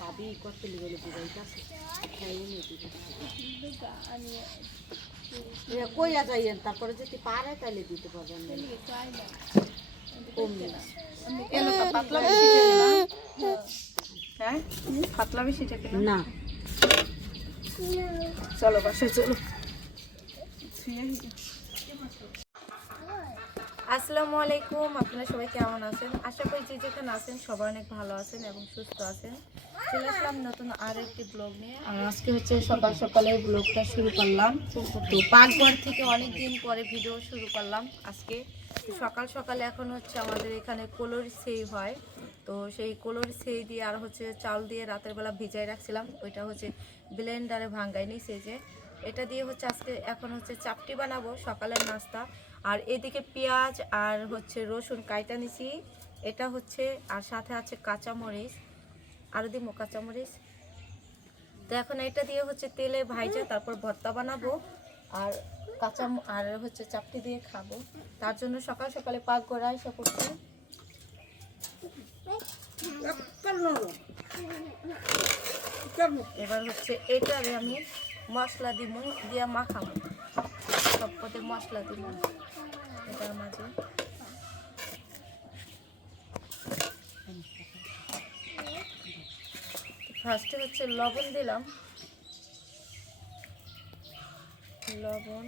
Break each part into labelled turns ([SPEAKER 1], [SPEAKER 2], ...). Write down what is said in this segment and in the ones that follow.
[SPEAKER 1] ভাবি করতে উনি দিবে ইয়া কইয়া যাইয়েন? তারপরে যদি পারে তাহলে দিতে পারবেন।
[SPEAKER 2] পাতলা বেশি থাকে হ্যাঁ? না? চলো বাসায় চলো। আসসালামু আলাইকুম আপনারা সবাই কেমন আছেন? আশা করি যে যেখানে আছেন সবাই অনেক ভালো আছেন এবং সুস্থ আছেন। চলে আসলাম নতুন আর একটি ব্লগ নিয়ে। আর আজকে হচ্ছে সকাল সকালে ব্লগটা শুরু করলাম। তো পাকঘর থেকে অনেক দিন পরে ভিডিও শুরু করলাম আজকে। সকাল সকালে এখন হচ্ছে আমাদের এখানে কলোর সেই হয়। তো সেই কলোর সেই দিয়ে আর হচ্ছে চাল দিয়ে রাতের বেলা ভিজাই রাখছিলাম। ওইটা হচ্ছে ব্লেন্ডারে ভাঙ্গাই নি সেই যে এটা দিয়ে হচ্ছে আজকে এখন হচ্ছে চাপটি বানাবো সকালের নাস্তা। আর এদিকে পেঁয়াজ আর হচ্ছে রসুন কাইটা নিছি। এটা হচ্ছে, আর সাথে আছে কাঁচামরিচ, আর দিব কাঁচামরিচ। তো এখন এটা দিয়ে হচ্ছে তেলে ভাইজা, তারপর ভর্তা বানাবো। আর কাঁচা আর হচ্ছে চাপটি দিয়ে খাব। তার জন্য সকাল সকালে পাক করা এসে করছি। এবার হচ্ছে এটারে আমি মশলা দিব দিয়ে মাখাবো। সব মশলা দিব এটার মাঝে। ফার্স্টে হচ্ছে লবণ দিলাম। লবণ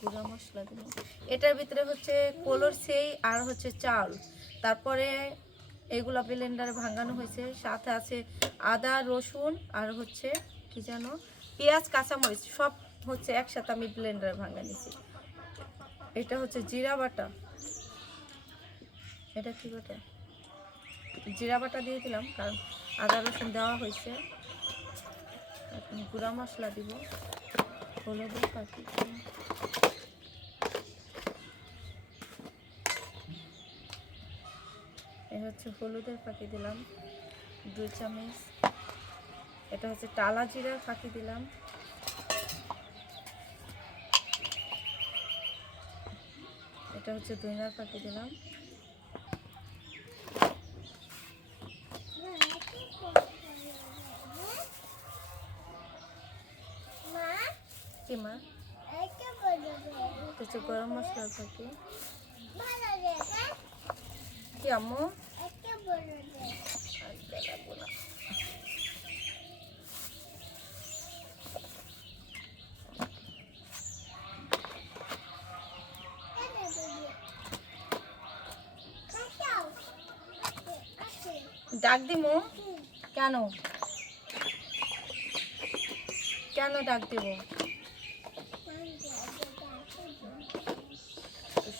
[SPEAKER 2] গুঁড়া মশলা দিলাম। এটার ভিতরে হচ্ছে কলোর সেই আর হচ্ছে চাল। তারপরে এগুলা ব্লেন্ডারে ভাঙানো হয়েছে। সাথে আছে আদা, রসুন আর হচ্ছে কি জানো পেঁয়াজ, কাঁচামরিচ সব হচ্ছে একসাথে আমি ব্লেন্ডারে ভাঙা নিছি। এটা হচ্ছে জিরা বাটা। এটা কি বাটা জিরা বাটা দিয়ে দিলাম, কারণ আদা, রসুন দেওয়া হয়েছে। গুঁড়া মশলা দিব। হলুদের পাখি এ হচ্ছে হলুদের পাখি দিলাম। দুই চামচ। এটা হচ্ছে টালা জিরার পাখি দিলাম। এটা হচ্ছে দইনার পাখি দিলাম। কি মা? কিছু গরম মশলা থাকে কি আম্মু? ডাক দিমু। কেন? কেন ডাক দিব?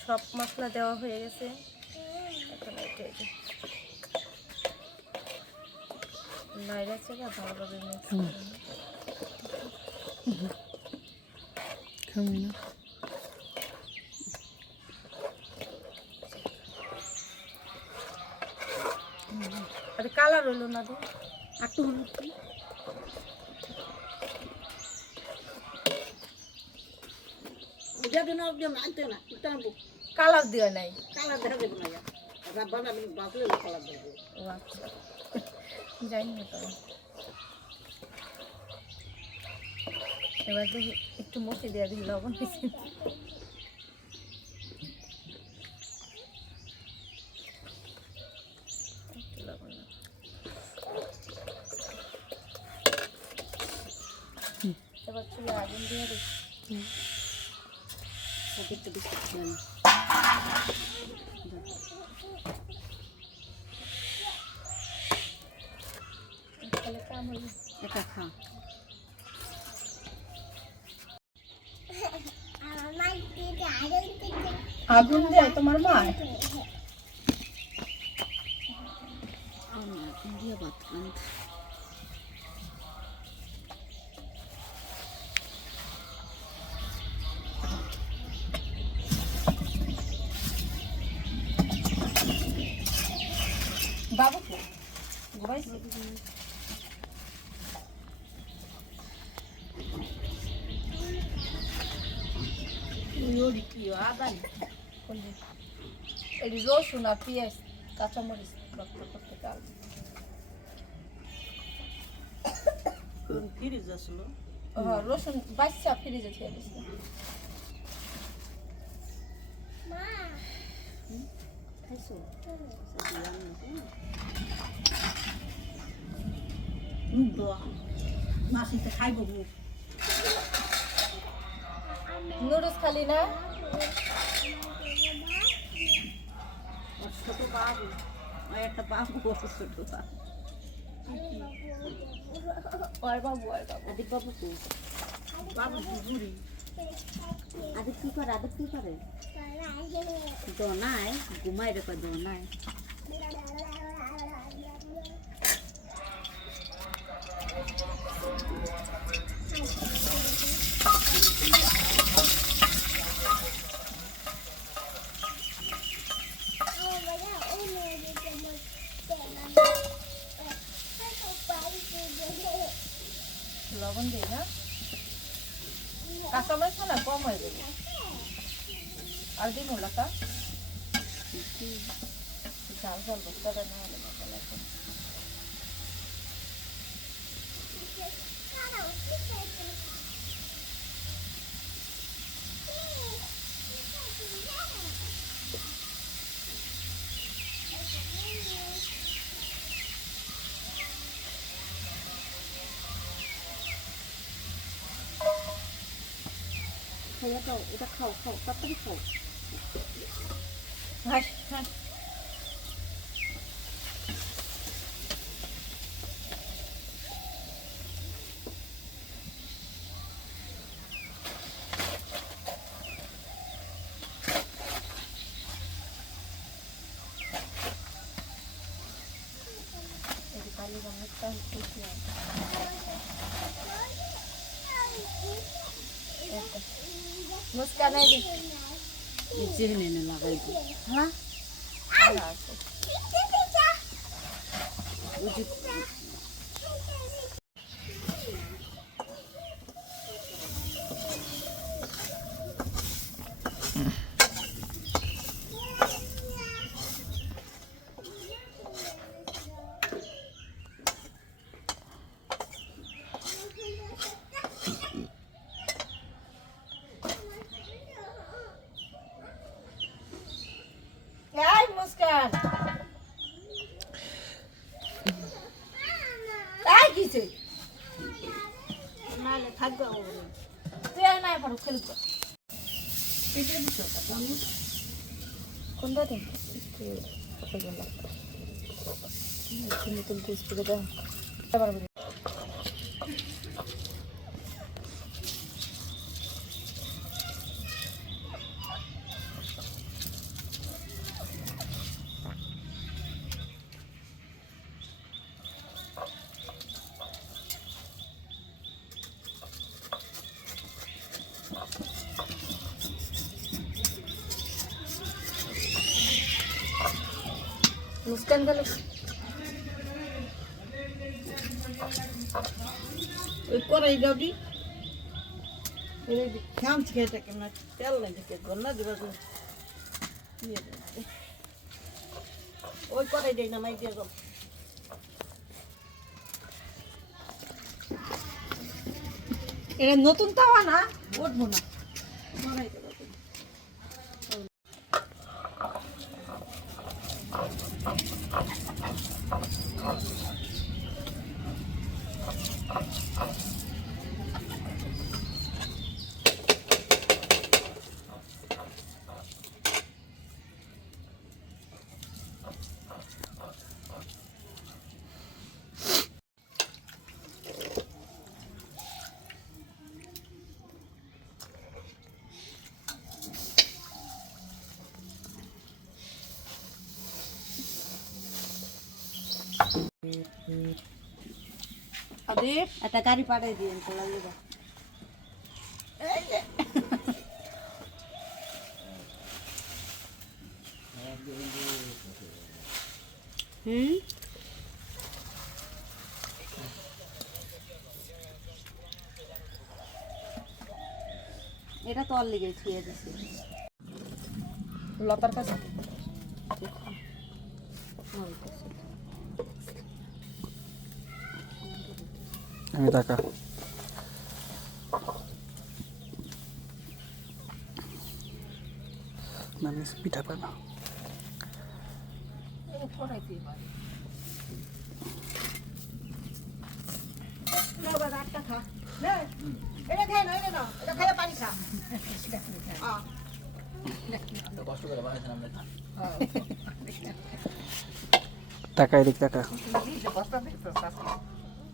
[SPEAKER 2] সব মশলা দেওয়া হয়ে গেছে। এখন ভালোভাবে মিক্স আরে কালার হইল না তো।
[SPEAKER 1] একটু হলুদ
[SPEAKER 2] কালার দেওয়া নাই।
[SPEAKER 1] কালার দেখা যাবে না আমি বাকলে কালার দেবো
[SPEAKER 2] ও আচ্ছা। জানি না তো এবার দেখি একটু মুখে দেওয়া দিই লবণ একটু লবণ না। এবার চুলে আগুন দিয়ে দিচ্ছি
[SPEAKER 1] একটা বিস্কুট দেন
[SPEAKER 2] তাহলে কাম হইল
[SPEAKER 1] এটা খা
[SPEAKER 2] আগুন দেয় তোমার মা?
[SPEAKER 1] দিয়ে ভাত ওরি কি আদা
[SPEAKER 2] কোনটি এটি রসুন আর পেঁয়াজ কাঁচামরিচ রক্ত করতে কাল
[SPEAKER 1] ফিরিজ আসলো
[SPEAKER 2] হ্যাঁ রসুন বাচ্চা ফ্রিজে খেয়ে দিচ্ছে
[SPEAKER 1] মাসিতে খাইব মুখ
[SPEAKER 2] নুডলস খালি না?
[SPEAKER 1] ছোট বাবু একটা বাবু ছোট বাবু
[SPEAKER 2] ওর বাবু ওর বাবু
[SPEAKER 1] আদিক বাবু বুড়ি আদিক কি করে আদিক কি করে দোনায় ঘুমাই রেখে দোনায়
[SPEAKER 2] লবণ দিই না কাঁচামরিচ না কম হয়ে যাবে আর দিন ওলাকা ঝাল ঝাল বস্তাটা না হলে মজা লাগবে না।
[SPEAKER 1] খাইয়া দাও এটা খাও খাও তাড়াতাড়ি খাও
[SPEAKER 2] হাস হাস এই কালি রঙেরটা হচ্ছে কি আছে? এটা। মুস্কান আইডি
[SPEAKER 1] যেখানে এনে লাগাইবো হ্যাঁ
[SPEAKER 2] আর আছে
[SPEAKER 1] ওই যে
[SPEAKER 2] এই মুস্কান কিছে
[SPEAKER 1] নাহলে থাকবে
[SPEAKER 2] তুই আর নাই পারো খেলব
[SPEAKER 1] পেটে দিছ
[SPEAKER 2] কোনটা দিন একটু কত গেল একটু নতুন টেস্ট করে দাও এবার বলি
[SPEAKER 1] ওই করাই
[SPEAKER 2] এরে দি
[SPEAKER 1] খাম থেকে, না, তেল নাই থেকে গন্না দিবা তো ইয়ে দে। ওই করাই দেই না মাই দিয়ে যাও।
[SPEAKER 2] এটা নতুন তাওয়া না উঠবো না
[SPEAKER 1] দেবা তুমি।
[SPEAKER 2] আদি
[SPEAKER 1] একটা গাড়ি পাঠাই দিন তোলা দিবা হুম? এটা তো অল লেগে ছুঁয়ে দিছি।
[SPEAKER 2] লতার কাছে?
[SPEAKER 3] আমি টাকা আমি পিঠা পানা টাকা এদিক টাকা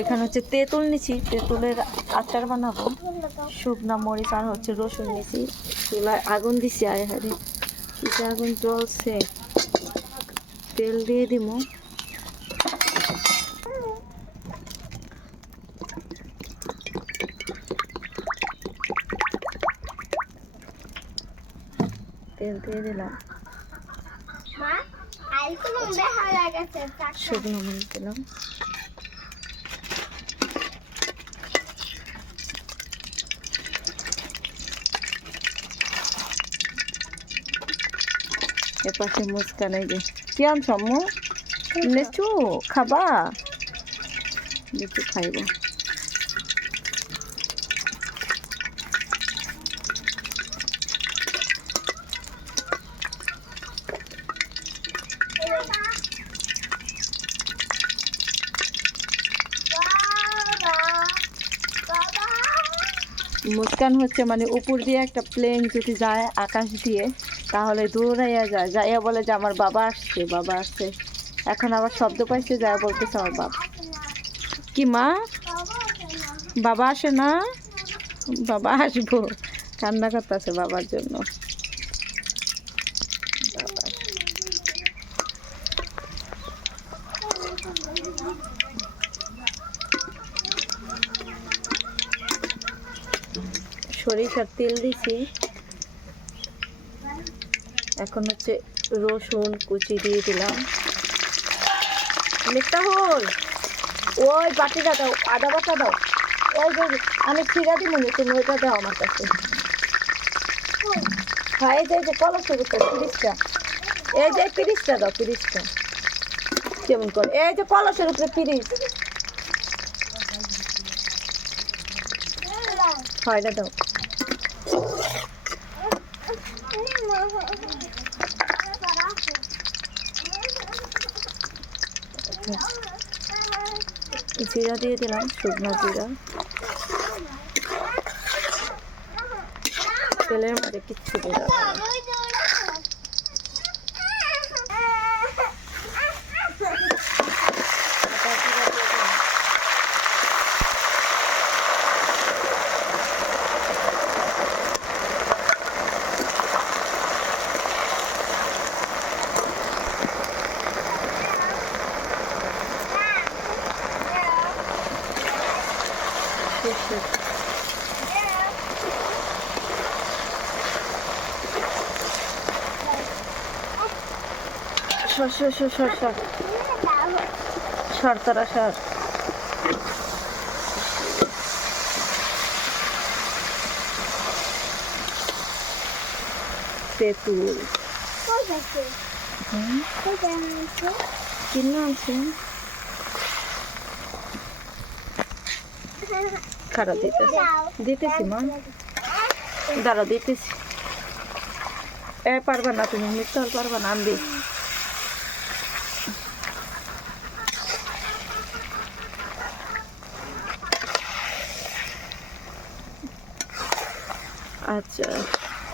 [SPEAKER 2] এখানে হচ্ছে তেঁতুল নিছি তেঁতুলের আচার বানাবো। শুকনা মরিচ আর হচ্ছে রসুন নিছি। চুলায় আগুন দিছি আয় হারে কিসে আগুন জ্বলছে? তেল দিয়ে দিব তেল দিয়ে দিলাম। শুকনো মরিচ দিলাম। এপাশে মুস্কান এই যে কি আনছ আম্মু লিচু খাবা লিচু খাইব মুস্কান হচ্ছে মানে উপর দিয়ে একটা প্লেন যদি যায় আকাশ দিয়ে তাহলে দৌড়াইয়া যায়। যাইয়া বলে যে আমার বাবা আসছে বাবা আসছে। এখন আবার শব্দ পাইছে যায় বলতেছে আমার বাবা। কি, মা? বাবা আসে না? বাবা আসব। কান্না করতেছে বাবার জন্য। সরিষার তেল দিছি। এখন হচ্ছে রসুন কুচি দিয়ে দিলাম। মিফতাহুল ওই বাটিটা দাও, আদা বাটা দাও। ওই আমি ফিরা দিব না, তুমি ওইটা দাও আমার কাছে। হ্যাঁ এই যে এই যে কলসের উপরে তিরিশটা। এই যে তিরিশটা দাও, তিরিশটা। কেমন করে? এই যে কলসের উপরে তিরিশ। হয় না দাও। জিরা দিয়ে দিলাম শুকনো জিরা। তেলের মধ্যে কিচ্ছু দিলাম না। আদা জিরা দিয়ে দিলাম। সরষে সর সর সর সর সর। সর তারা, সর। তেঁতুল। আনছি? খারাপ দিতেছি। দিতেছি, মা। দাঁড়া, দিতেছি। এ, পারবা না তুমি, মিথ্যা পারবা না, আনবি। আচ্ছা।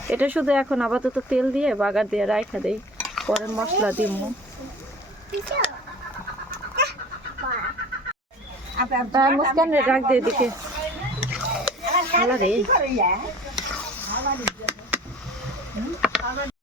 [SPEAKER 2] এটা শুধু এখন আপাতত তেল দিয়ে বাগার দিয়ে রাইখা দেই। পরে মশলা দিব
[SPEAKER 1] মুস্কান রাখ দিয়ে দে